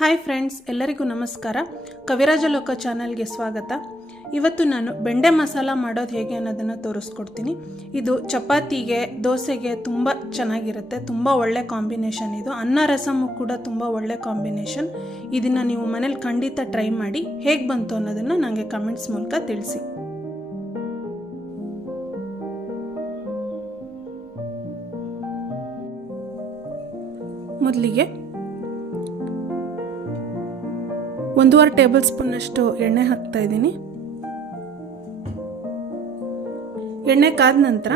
Hi friends, ಎಲ್ಲರಿಗೂ ನಮಸ್ಕಾರ. ಕವಿರಾಜ ಲೋಕ ಚಾನಲ್ಗೆ ಸ್ವಾಗತ. ಇವತ್ತು ನಾನು ಬೆಂಡೆ ಮಸಾಲ ಮಾಡೋದು ಹೇಗೆ ಅನ್ನೋದನ್ನು ತೋರಿಸ್ಕೊಡ್ತೀನಿ. ಇದು ಚಪಾತಿಗೆ, ದೋಸೆಗೆ ತುಂಬ ಚೆನ್ನಾಗಿರುತ್ತೆ, ತುಂಬ ಒಳ್ಳೆ ಕಾಂಬಿನೇಷನ್ ಇದು. ಅನ್ನ ರಸಮು ಕೂಡ ತುಂಬ ಒಳ್ಳೆ ಕಾಂಬಿನೇಷನ್. ಇದನ್ನು ನೀವು ಮನೇಲಿ ಖಂಡಿತ ಟ್ರೈ ಮಾಡಿ, ಹೇಗೆ ಬಂತು ಅನ್ನೋದನ್ನು ನನಗೆ ಕಮೆಂಟ್ಸ್ ಮೂಲಕ ತಿಳಿಸಿ. ಮೊದಲಿಗೆ ಒಂದೂವರೆ ಟೇಬಲ್ ಸ್ಪೂನ್ನಷ್ಟು ಎಣ್ಣೆ ಹಾಕ್ತಾ ಇದ್ದೀನಿ. ಎಣ್ಣೆ ಕಾದ ನಂತರ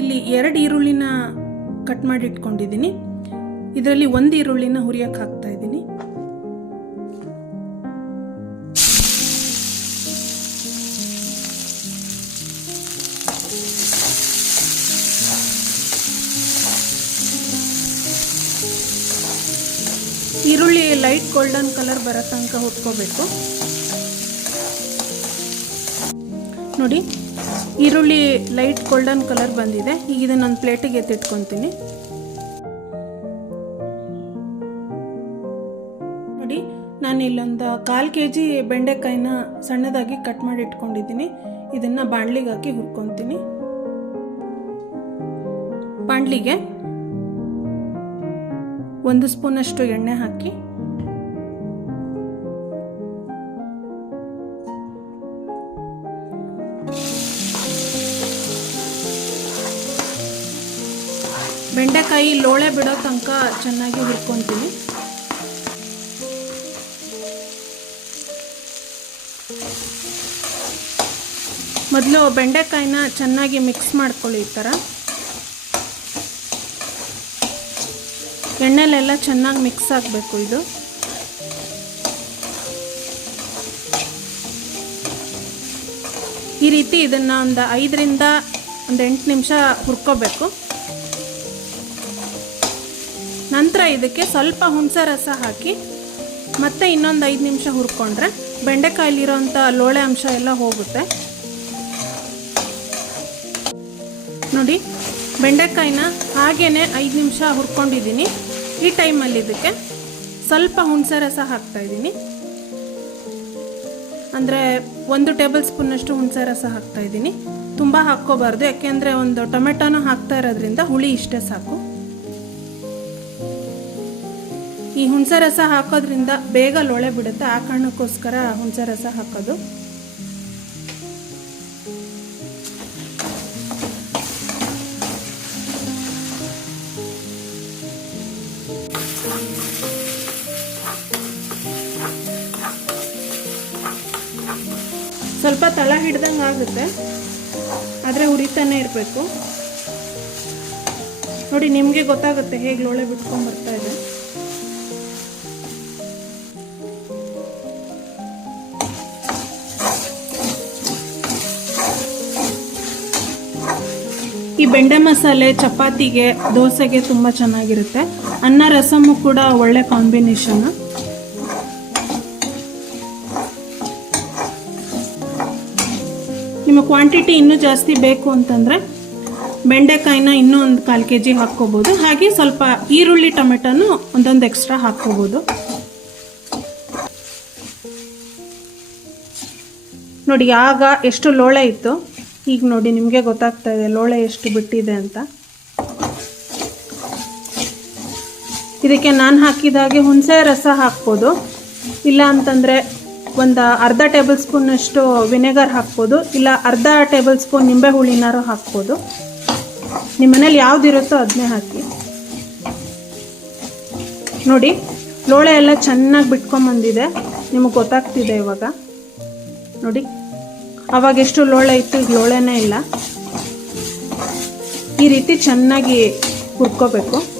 ಇಲ್ಲಿ ಎರಡು ಈರುಳ್ಳಿನ ಕಟ್ ಮಾಡಿ ಇಟ್ಕೊಂಡಿದ್ದೀನಿ. ಇದರಲ್ಲಿ ಒಂದು ಈರುಳ್ಳಿನ ಹುರಿಯಕ್ಕೆ ಹಾಕ್ತಾ ಈರುಳ್ಳಿ ಲೈಟ್ ಗೋಲ್ಡನ್ ಕಲರ್ ಬರೋ ತನಕ ಹುರ್ಕೋಬೇಕು. ನೋಡಿ, ಈರುಳ್ಳಿ ಲೈಟ್ ಗೋಲ್ಡನ್ ಕಲರ್ ಬಂದಿದೆ. ಈಗ ಇದನ್ನೊಂದು ಪ್ಲೇಟಿಗೆ ಎತ್ತಿಟ್ಕೊತೀನಿ. ನೋಡಿ, ನಾನು ಇಲ್ಲೊಂದು ಕಾಲು ಕೆ ಜಿ ಬೆಂಡೆಕಾಯಿನ ಸಣ್ಣದಾಗಿ ಕಟ್ ಮಾಡಿ ಇಟ್ಕೊಂಡಿದ್ದೀನಿ. ಇದನ್ನು ಬಾಣ್ಲಿಗೆ ಹಾಕಿ ಹುರ್ಕೊತೀನಿ. ಬಾಣಲಿಗೆ ಒಂದು ಸ್ಪೂನಷ್ಟು ಎಣ್ಣೆ ಹಾಕಿ. ಬೆಂಡೆಕಾಯಿ ಲೋಳೆ ಬಿಡೋ ತನಕ ಚೆನ್ನಾಗಿ ಹುರ್ಕೊತೀನಿ. ಮೊದಲು ಬೆಂಡೆಕಾಯಿನ ಚೆನ್ನಾಗಿ ಮಿಕ್ಸ್ ಮಾಡ್ಕೊಳ್ಳಿ ಈ ಥರ. ಎಣ್ಣೆಲೆಲ್ಲ ಚೆನ್ನಾಗಿ ಮಿಕ್ಸ್ ಆಗಬೇಕು ಇದು. ಈ ರೀತಿ ಇದನ್ನು ಒಂದು ಐದರಿಂದ ಒಂದು ಎಂಟು ನಿಮಿಷ ಹುರ್ಕೋಬೇಕು. ನಂತರ ಇದಕ್ಕೆ ಸ್ವಲ್ಪ ಹುಣಸೆ ರಸ ಹಾಕಿ ಮತ್ತೆ ಇನ್ನೊಂದು ಐದು ನಿಮಿಷ ಹುರ್ಕೊಂಡ್ರೆ ಬೆಂಡೆಕಾಯಲ್ಲಿರೋಂಥ ಲೋಳೆ ಅಂಶ ಎಲ್ಲ ಹೋಗುತ್ತೆ. ನೋಡಿ, ಬೆಂಡೆಕಾಯಿನ ಹಾಗೇ ಐದು ನಿಮಿಷ ಹುರ್ಕೊಂಡಿದ್ದೀನಿ. ಈ ಟೈಮಲ್ಲಿ ಇದಕ್ಕೆ ಸ್ವಲ್ಪ ಹುಣಸೆ ರಸ ಹಾಕ್ತಾ ಇದ್ದೀನಿ. ಅಂದರೆ ಒಂದು ಟೇಬಲ್ ಸ್ಪೂನಷ್ಟು ಹುಣಸೆ ರಸ ಹಾಕ್ತಾ ಇದ್ದೀನಿ. ತುಂಬ ಹಾಕ್ಕೋಬಾರ್ದು, ಯಾಕೆಂದರೆ ಒಂದು ಟೊಮೆಟೊನೂ ಹಾಕ್ತಾ ಇರೋದ್ರಿಂದ ಹುಳಿ ಇಷ್ಟೇ ಸಾಕು. ಈ ಹುಣಸೆ ರಸ ಹಾಕೋದ್ರಿಂದ ಬೇಗ ಲೊಳೆ ಬಿಡುತ್ತೆ, ಆ ಕಾರಣಕ್ಕೋಸ್ಕರ ಹುಣಸೆ ರಸ ಹಾಕೋದು. ಸ್ವಲ್ಪ ತಳ ಹಿಡ್ದಂಗೆ ಆಗುತ್ತೆ. ಆದರೆ ಹುರಿತಾನೆ ಇರಬೇಕು. ನೋಡಿ, ನಿಮಗೆ ಗೊತ್ತಾಗುತ್ತೆ ಹೇಗೆ ಲೋಳೆ ಬಿಟ್ಕೊಂಡು ಬರ್ತಾ ಇದೆ. ಈ ಬೆಂಡೆ ಮಸಾಲೆ, ಚಪಾತಿಗೆ, ದೋಸೆಗೆ ತುಂಬ ಚೆನ್ನಾಗಿರುತ್ತೆ. ಅನ್ನ ರಸಮು ಕೂಡ ಒಳ್ಳೆ ಕಾಂಬಿನೇಷನ್ ನಿಮ್ಮ ಕ್ವಾಂಟಿಟಿ ಇನ್ನೂ ಜಾಸ್ತಿ ಬೇಕು ಅಂತಂದರೆ ಬೆಂಡೆಕಾಯಿನ ಇನ್ನೂ ಒಂದು ಕಾಲು ಕೆ ಜಿ ಹಾಕ್ಕೋಬೋದು. ಹಾಗೆ ಸ್ವಲ್ಪ ಈರುಳ್ಳಿ ಟೊಮೆಟೊನು ಒಂದೊಂದು ಎಕ್ಸ್ಟ್ರಾ ಹಾಕ್ಕೋಬೋದು. ನೋಡಿ, ಆಗ ಎಷ್ಟು ಲೋಳೆ ಇತ್ತು, ಈಗ ನೋಡಿ ನಿಮಗೆ ಗೊತ್ತಾಗ್ತಾ ಇದೆ ಲೋಳೆ ಎಷ್ಟು ಬಿಟ್ಟಿದೆ ಅಂತ. ಇದಕ್ಕೆ ನಾನು ಹಾಕಿದಾಗೆ ಹುಣಸೆ ರಸ ಹಾಕ್ಬೋದು. ಇಲ್ಲ ಅಂತಂದರೆ ಒಂದು ಅರ್ಧ ಟೇಬಲ್ ಸ್ಪೂನಷ್ಟು ವಿನೆಗರ್ ಹಾಕ್ಬೋದು. ಇಲ್ಲ ಅರ್ಧ ಟೇಬಲ್ ಸ್ಪೂನ್ ನಿಂಬೆ ಹುಳಿನಾರು ಹಾಕ್ಬೋದು. ನಿಮ್ಮ ಮನೇಲಿ ಯಾವುದಿರುತ್ತೋ ಅದನ್ನೇ ಹಾಕಿ. ನೋಡಿ, ಲೋಳೆ ಎಲ್ಲ ಚೆನ್ನಾಗಿ ಬಿಟ್ಕೊಂಬಂದಿದೆ ನಿಮಗೆ ಗೊತ್ತಾಗ್ತಿದೆ ಇವಾಗ. ನೋಡಿ, ಅವಾಗ ಎಷ್ಟು ಲೋಳೆ ಇತ್ತು, ಈಗ ಲೋಳೆನೇ ಇಲ್ಲ. ಈ ರೀತಿ ಚೆನ್ನಾಗಿ ಹುರ್ಕೋಬೇಕು.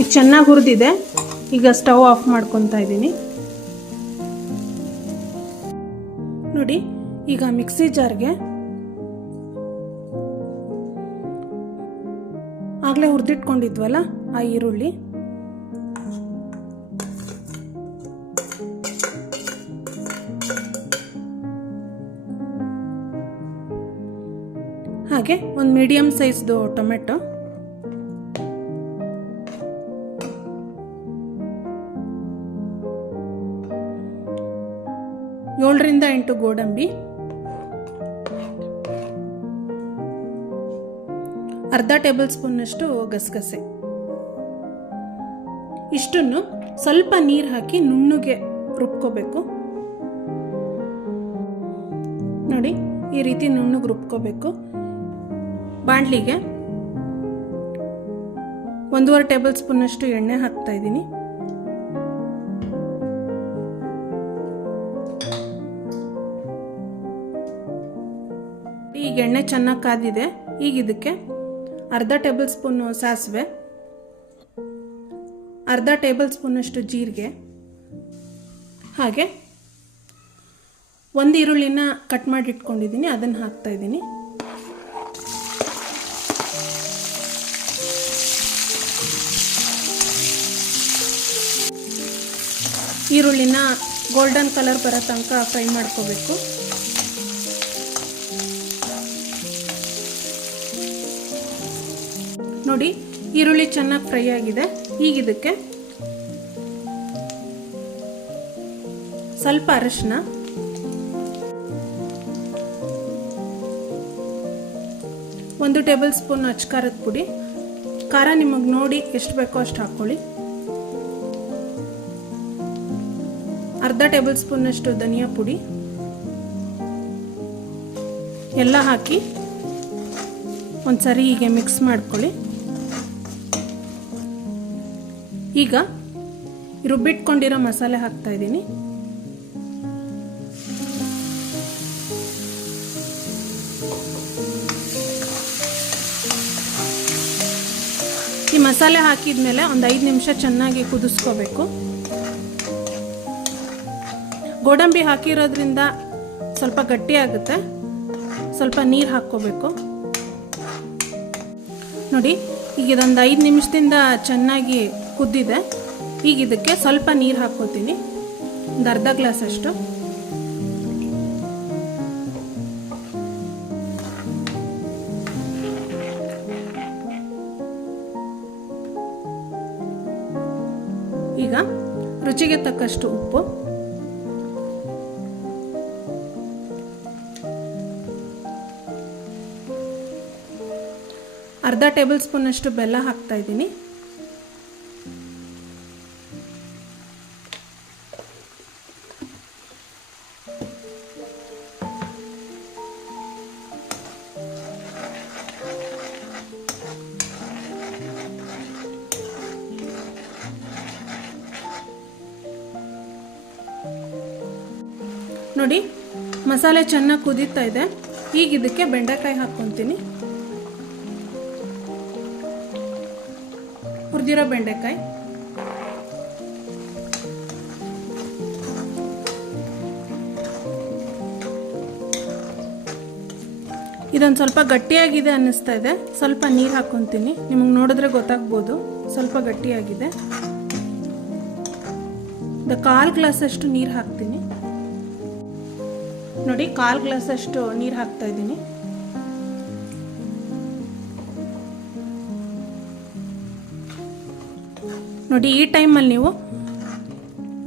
ಈಗ ಚೆನ್ನಾಗಿ ಹುರಿದಿದೆ. ಈಗ ಸ್ಟವ್ ಆಫ್ ಮಾಡ್ಕೊತಾ ಇದ್ದೀನಿ. ನೋಡಿ, ಈಗ ಮಿಕ್ಸಿ ಜಾರ್ಗೆ ಆಗಲೇ ಹುರಿದಿಟ್ಕೊಂಡಿದ್ವಲ್ಲ, ಆ ಈರುಳ್ಳಿ. ಹಾಗೆ ಹಾಗೆ ಒಂದು ಮೀಡಿಯಮ್ ಸೈಜ್ದು ಟೊಮೆಟೊ. ಏಳರಿಂದ ಎಂಟು ಗೋಡಂಬಿ. ಅರ್ಧ ಟೇಬಲ್ ಸ್ಪೂನ್ನಷ್ಟು ಗಸಗಸೆ. ಇಷ್ಟನ್ನು ಸ್ವಲ್ಪ ನೀರು ಹಾಕಿ ನುಣ್ಣಗೆ ರುಬ್ಕೋಬೇಕು. ನೋಡಿ, ಈ ರೀತಿ ನುಣ್ಣಗೆ ರುಬ್ಕೋಬೇಕು. ಬಾಣಲಿಗೆ ಒಂದೂವರೆ ಟೇಬಲ್ ಸ್ಪೂನ್ನಷ್ಟು ಎಣ್ಣೆ ಹಾಕ್ತಾ ಇದ್ದೀನಿ. ಚೆನ್ನಾಗಿ ಕಾದಿದೆ. ಈಗ ಇದಕ್ಕೆ ಅರ್ಧ ಟೇಬಲ್ ಸ್ಪೂನು ಸಾಸಿವೆ, ಅರ್ಧ ಟೇಬಲ್ ಸ್ಪೂನಷ್ಟು ಜೀರಿಗೆ, ಹಾಗೆ ಒಂದು ಈರುಳ್ಳಿನ ಕಟ್ ಮಾಡಿ ಇಟ್ಕೊಂಡಿದ್ದೀನಿ, ಅದನ್ನು ಹಾಕ್ತಾ ಇದ್ದೀನಿ. ಈರುಳ್ಳಿನ ಗೋಲ್ಡನ್ ಕಲರ್ ಬರೋ ತನಕ ಫ್ರೈ ಮಾಡ್ಕೋಬೇಕು. ನೋಡಿ, ಈರುಳ್ಳಿ ಚೆನ್ನಾಗಿ ಫ್ರೈ ಆಗಿದೆ. ಈಗ ಇದಕ್ಕೆ ಸ್ವಲ್ಪ ಅರಶಿನ. ಒಂದು ಟೇಬಲ್ ಸ್ಪೂನ್ ಅಚ್ಕಾರದ ಪುಡಿ. ಖಾರ ನಿಮಗೆ ನೋಡಿ ಎಷ್ಟು ಬೇಕೋ ಅಷ್ಟು ಹಾಕ್ಕೊಳ್ಳಿ ಅರ್ಧ ಟೇಬಲ್ ಸ್ಪೂನಷ್ಟು ಧನಿಯಾ ಪುಡಿ. ಎಲ್ಲ ಹಾಕಿ ಒಂದ್ಸರಿ ಹೀಗೆ ಮಿಕ್ಸ್ ಮಾಡ್ಕೊಳ್ಳಿ. ಈಗ ರುಬ್ಬಿಟ್ಕೊಂಡಿರೋ ಮಸಾಲೆ ಹಾಕ್ತಾ ಇದ್ದೀನಿ. ಈ ಮಸಾಲೆ ಹಾಕಿದ್ಮೇಲೆ ಒಂದು ಐದು ನಿಮಿಷ ಚೆನ್ನಾಗಿ ಕುದಿಸ್ಕೋಬೇಕು. ಗೋಡಂಬಿ ಹಾಕಿರೋದ್ರಿಂದ ಸ್ವಲ್ಪ ಗಟ್ಟಿಯಾಗುತ್ತೆ ಸ್ವಲ್ಪ ನೀರು ಹಾಕ್ಕೋಬೇಕು. ನೋಡಿ, ಈಗ ಇದೊಂದು ಐದು ನಿಮಿಷದಿಂದ ಚೆನ್ನಾಗಿ ಕುದ್ದಿದೆ. ಈಗ ಇದಕ್ಕೆ ಸ್ವಲ್ಪ ನೀರು ಹಾಕ್ಕೋತೀನಿ. ಒಂದು ಅರ್ಧ ಗ್ಲಾಸ್ ಅಷ್ಟು. ಈಗ ರುಚಿಗೆ ತಕ್ಕಷ್ಟು ಉಪ್ಪು. ಅರ್ಧ ಟೇಬಲ್ ಸ್ಪೂನಷ್ಟು ಬೆಲ್ಲ ಹಾಕ್ತಾ ಇದ್ದೀನಿ. ನೋಡಿ, ಮಸಾಲೆ ಚೆನ್ನಾಗಿ ಕುದೀತಾ ಇದೆ. ಈಗ ಇದಕ್ಕೆ ಬೆಂಡೆಕಾಯಿ ಹಾಕ್ಕೊತೀನಿ. ಹುರಿದಿರೋ ಬೆಂಡೆಕಾಯಿ. ಇದೊಂದು ಸ್ವಲ್ಪ ಗಟ್ಟಿಯಾಗಿದೆ ಅನ್ನಿಸ್ತಾ ಇದೆ. ಸ್ವಲ್ಪ ನೀರು ಹಾಕ್ಕೊತೀನಿ. ನಿಮಗೆ ನೋಡಿದ್ರೆ ಗೊತ್ತಾಗ್ಬೋದು. ಸ್ವಲ್ಪ ಗಟ್ಟಿಯಾಗಿದೆ. ಒಂದು ಕಾಲು ಗ್ಲಾಸಷ್ಟು ನೀರು ಹಾಕ್ತೀನಿ. ನೋಡಿ, ಕಾಲು ಗ್ಲಾಸಷ್ಟು ನೀರು ಹಾಕ್ತಾ ಇದ್ದೀನಿ. ನೋಡಿ, ಈ ಟೈಮಲ್ಲಿ ನೀವು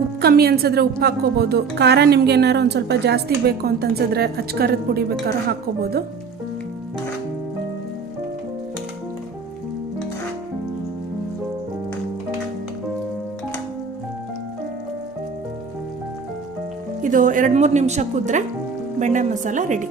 ಉಪ್ಪು ಕಮ್ಮಿ ಅನ್ಸಿದ್ರೆ ಉಪ್ಪು ಹಾಕ್ಕೋಬೋದು. ಖಾರ ನಿಮ್ಗೆ ಏನಾರು ಒಂದು ಸ್ವಲ್ಪ ಜಾಸ್ತಿ ಬೇಕು ಅಂತ ಅನ್ಸಿದ್ರೆ ಅಚ್ಕಾರದ ಪುಡಿ ಬೇಕಾದ್ರೂ ಹಾಕ್ಕೋಬೋದು. ಇದು ಎರಡು ಮೂರು ನಿಮಿಷ ಕುದ್ರೆ வெண்ணெய் மசாலா ரெடி